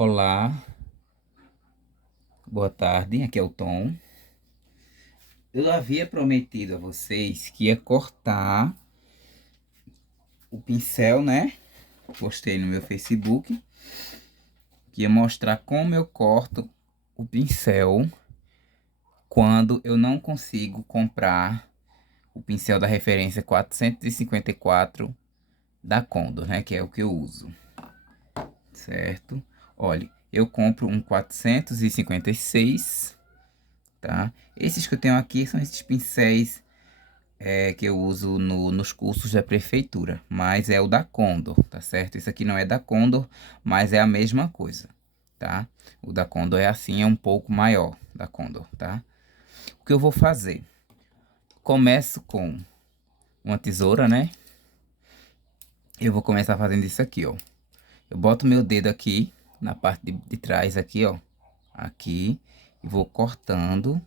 Olá, boa tarde, aqui é o Tom. Eu havia prometido a vocês que ia cortar o pincel, né? Postei no meu Facebook, que ia mostrar como eu corto o pincel quando eu não consigo comprar o pincel da referência 454 da Condor, né? Que é o que eu uso, certo? Olha, eu compro um 456, tá? Esses que eu tenho aqui são esses pincéis que eu uso nos cursos da prefeitura, mas é o da Condor, tá certo? Isso aqui não é da Condor, mas é a mesma coisa, tá? O da Condor é assim, é um pouco maior da Condor, tá? O que eu vou fazer? Começo com uma tesoura, né? Eu vou começar fazendo isso aqui, ó. Eu boto meu dedo aqui na parte de trás aqui, ó, aqui, e vou cortando,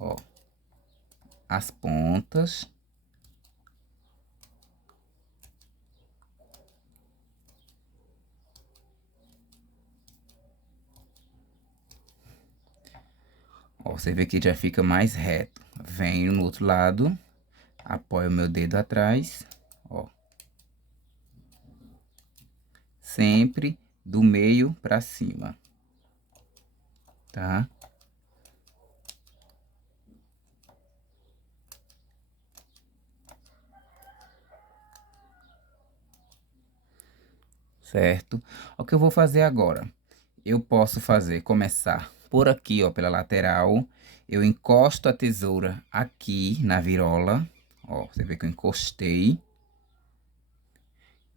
ó, as pontas. Ó, você vê que já fica mais reto. Venho no outro lado, apoio o meu dedo atrás, ó. Sempre do meio pra cima, tá? Certo? O que eu vou fazer agora? Eu posso começar por aqui, ó, pela lateral. Eu encosto a tesoura aqui na virola, ó. Você vê que eu encostei.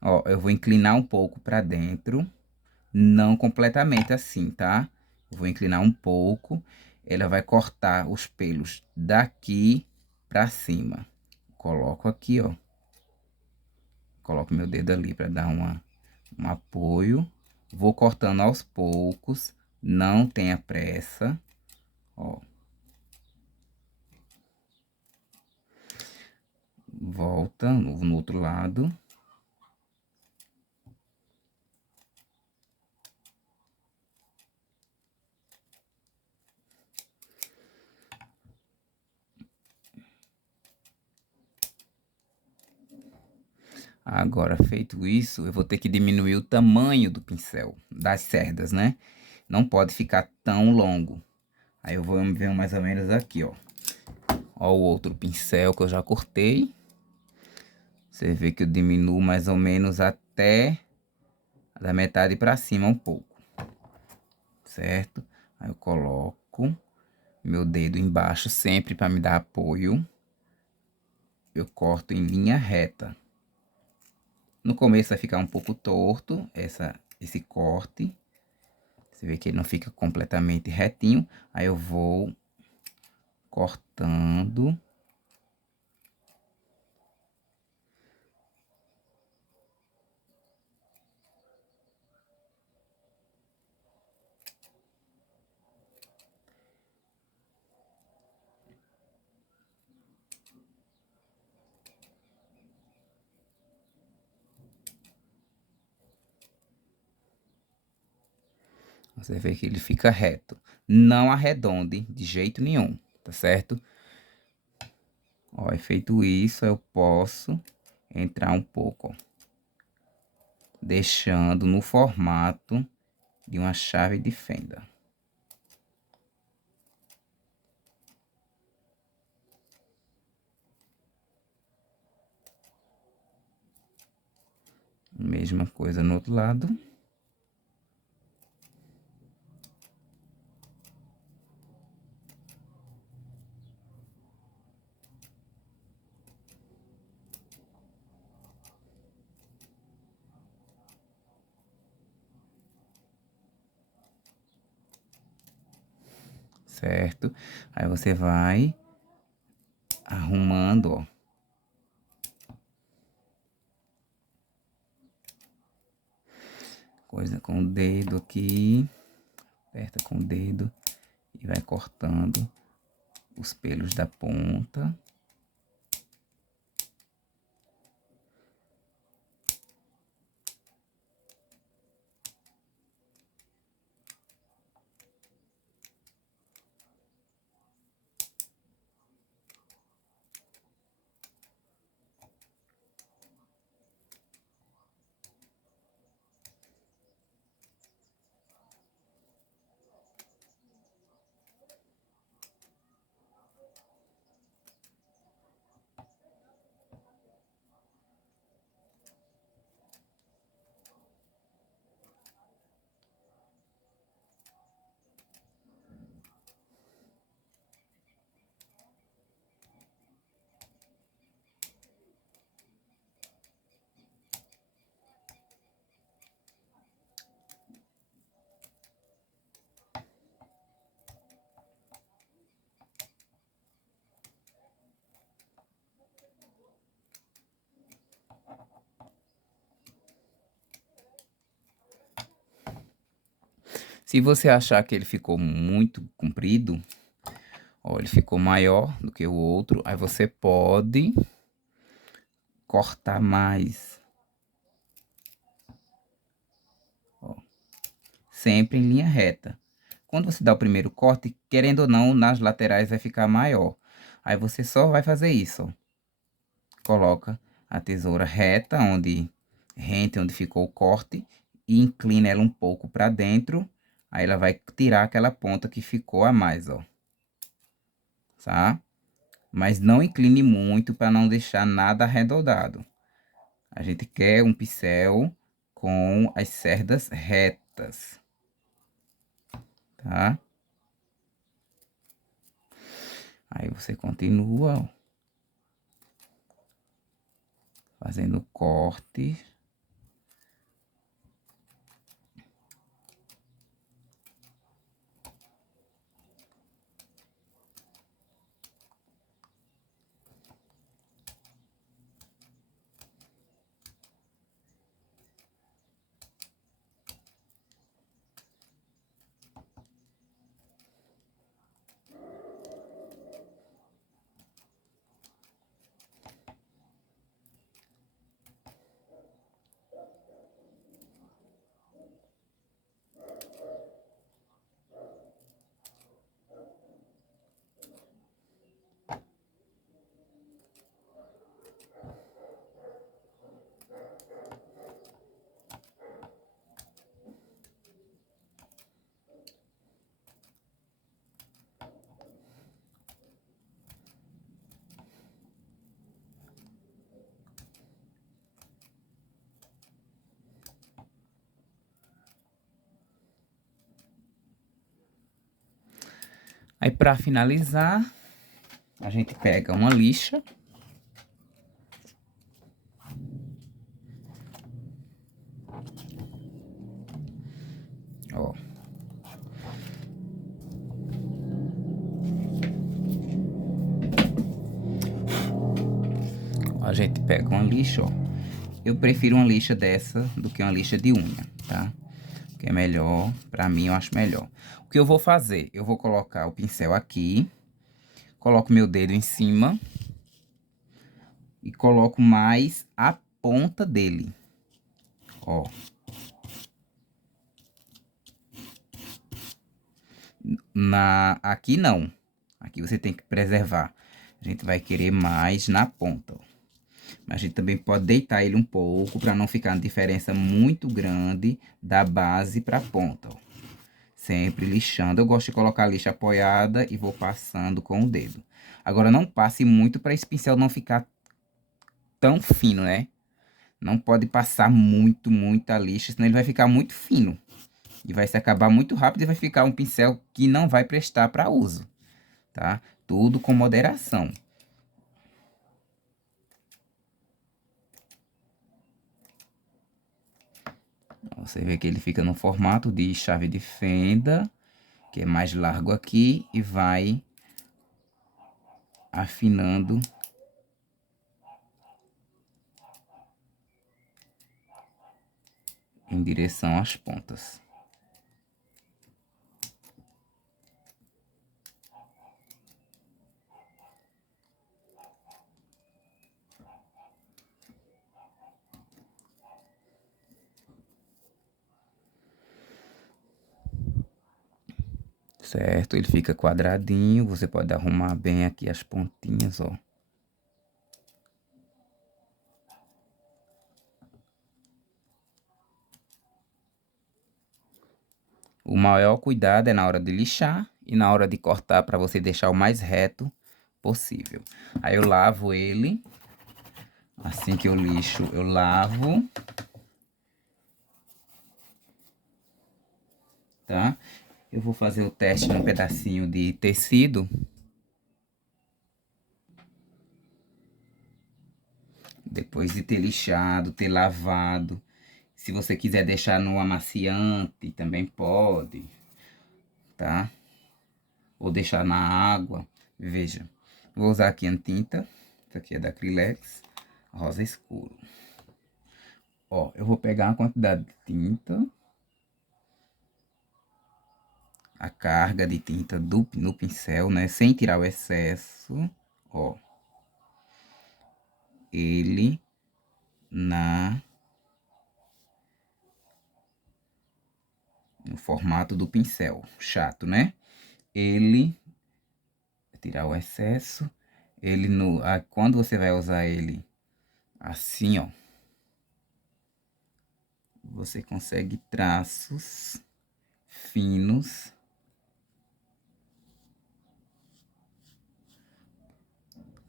Ó, eu vou inclinar um pouco pra dentro, não completamente assim, tá? Eu vou inclinar um pouco. Ela vai cortar os pelos daqui pra cima. Coloco aqui, ó. Coloco meu dedo ali para dar um apoio. Vou cortando aos poucos. Não tenha pressa, ó. Volta no outro lado. Agora, feito isso, eu vou ter que diminuir o tamanho do pincel, das cerdas, né? Não pode ficar tão longo. Aí eu vou ver mais ou menos aqui, ó. Ó o outro pincel que eu já cortei. Você vê que eu diminuo mais ou menos até da metade para cima um pouco, certo? Aí eu coloco meu dedo embaixo sempre para me dar apoio. Eu corto em linha reta. No começo vai ficar um pouco torto esse corte. Você vê que ele não fica completamente retinho. Aí eu vou cortando. Você vê que ele fica reto. Não arredonde de jeito nenhum, tá certo? Ó, é feito isso, eu posso entrar um pouco, ó, deixando no formato de uma chave de fenda. Mesma coisa no outro lado. Certo? Aí você vai arrumando, ó. Coisa com o dedo aqui. Aperta com o dedo e vai cortando os pelos da ponta. Se você achar que ele ficou muito comprido, ó, ele ficou maior do que o outro, aí você pode cortar mais. Ó, sempre em linha reta. Quando você dá o primeiro corte, querendo ou não, nas laterais vai ficar maior. Aí você só vai fazer isso, ó. Coloca a tesoura reta, rente onde ficou o corte, e inclina ela um pouco para dentro. Aí ela vai tirar aquela ponta que ficou a mais, ó. Tá? Mas não incline muito para não deixar nada arredondado. A gente quer um pincel com as cerdas retas, tá? Aí você continua, ó, fazendo corte. Aí para finalizar, a gente pega uma lixa. Ó. A gente pega uma lixa, ó. Eu prefiro uma lixa dessa do que uma lixa de unha, tá? Que é melhor, pra mim eu acho melhor. O que eu vou fazer? Eu vou colocar o pincel aqui, coloco meu dedo em cima e coloco mais a ponta dele, ó. Aqui não, aqui você tem que preservar. A gente vai querer mais na ponta, ó. Mas a gente também pode deitar ele um pouco para não ficar uma diferença muito grande da base para a ponta, ó. Sempre lixando. Eu gosto de colocar a lixa apoiada e vou passando com o dedo. Agora não passe muito para esse pincel não ficar tão fino, né? Não pode passar muita lixa, senão ele vai ficar muito fino. E vai se acabar muito rápido e vai ficar um pincel que não vai prestar para uso, tá? Tudo com moderação. Você vê que ele fica no formato de chave de fenda, que é mais largo aqui, e vai afinando em direção às pontas. Certo? Ele fica quadradinho, você pode arrumar bem aqui as pontinhas, ó. O maior cuidado é na hora de lixar e na hora de cortar para você deixar o mais reto possível. Aí eu lavo ele. Assim que eu lixo, eu lavo. Tá? Eu vou fazer o teste num pedacinho de tecido. Depois de ter lixado, ter lavado. Se você quiser deixar no amaciante, também pode, tá? Ou deixar na água. Veja, vou usar aqui a tinta. Isso aqui é da Acrylex, rosa escuro. Ó, eu vou pegar uma quantidade de tinta. a carga de tinta no pincel, né? Sem tirar o excesso, ó. Ele no formato do pincel. Chato, né? Ele, tirar o excesso, ele quando você vai usar ele assim, ó, você consegue traços finos,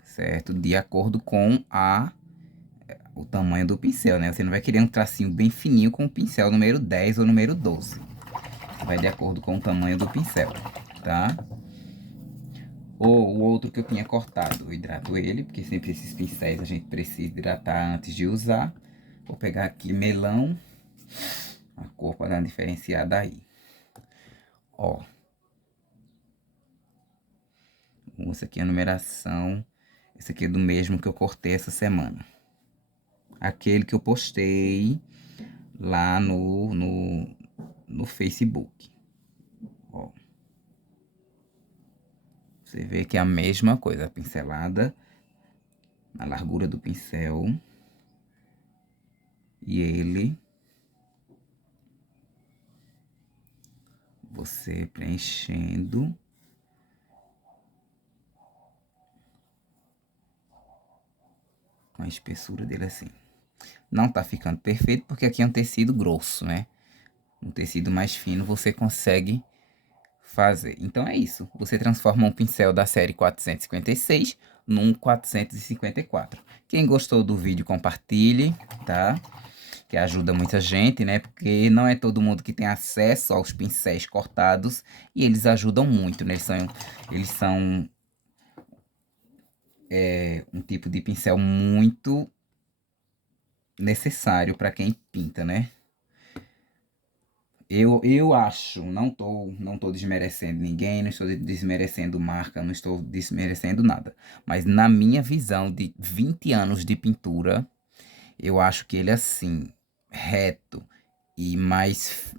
certo? De acordo com o tamanho do pincel, né? Você não vai querer um tracinho bem fininho com o pincel número 10 ou número 12. Vai de acordo com o tamanho do pincel, tá? Ou o outro que eu tinha cortado, eu hidrato ele, porque sempre esses pincéis a gente precisa hidratar antes de usar. Vou pegar aqui melão, a cor para dar uma diferenciada aí. Ó. Essa aqui é a numeração. Esse aqui é do mesmo que eu cortei essa semana. Aquele que eu postei lá no Facebook. Ó. Você vê que é a mesma coisa, a pincelada na largura do pincel. E ele, você preenchendo com a espessura dele assim. Não tá ficando perfeito porque aqui é um tecido grosso, né? Um tecido mais fino você consegue fazer. Então é isso. Você transforma um pincel da série 456 num 454. Quem gostou do vídeo, compartilhe, tá? Que ajuda muita gente, né? Porque não é todo mundo que tem acesso aos pincéis cortados e eles ajudam muito, né? Eles são um tipo de pincel muito necessário para quem pinta, né? Eu acho, não tô desmerecendo ninguém, não estou desmerecendo marca, não estou desmerecendo nada. Mas na minha visão de 20 anos de pintura, eu acho que ele assim, reto e mais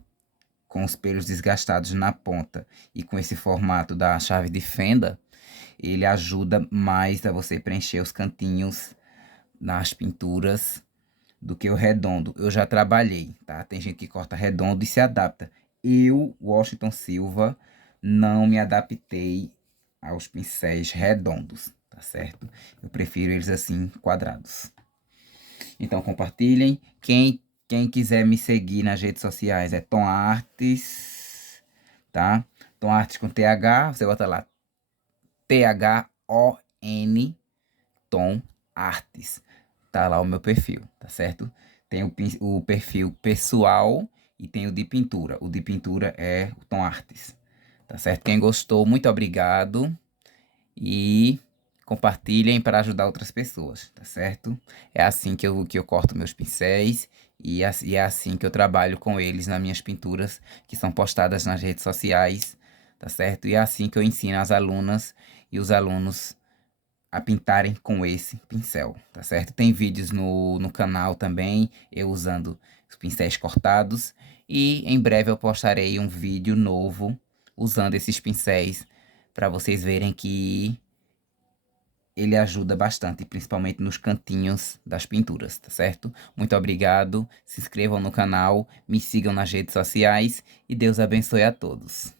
com os pelos desgastados na ponta e com esse formato da chave de fenda, ele ajuda mais a você preencher os cantinhos nas pinturas do que o redondo. Eu já trabalhei, tá? Tem gente que corta redondo e se adapta. Eu, Washington Silva, não me adaptei aos pincéis redondos, tá certo? Eu prefiro eles assim, quadrados. Então compartilhem. Quem quiser me seguir nas redes sociais é Tom Artes, tá? Tom Artes com TH, você bota lá THON, Tom Artes. Tá lá o meu perfil, tá certo? Tem o perfil pessoal e tem o de pintura. O de pintura é o Tom Artes, tá certo? Quem gostou, muito obrigado. E compartilhem para ajudar outras pessoas, tá certo? É assim que eu corto meus pincéis e é assim que eu trabalho com eles nas minhas pinturas que são postadas nas redes sociais, tá certo? E é assim que eu ensino as alunas e os alunos a pintarem com esse pincel, tá certo? Tem vídeos no canal também, eu usando os pincéis cortados. E em breve eu postarei um vídeo novo usando esses pincéis para vocês verem que ele ajuda bastante, principalmente nos cantinhos das pinturas, tá certo? Muito obrigado, se inscrevam no canal, me sigam nas redes sociais e Deus abençoe a todos.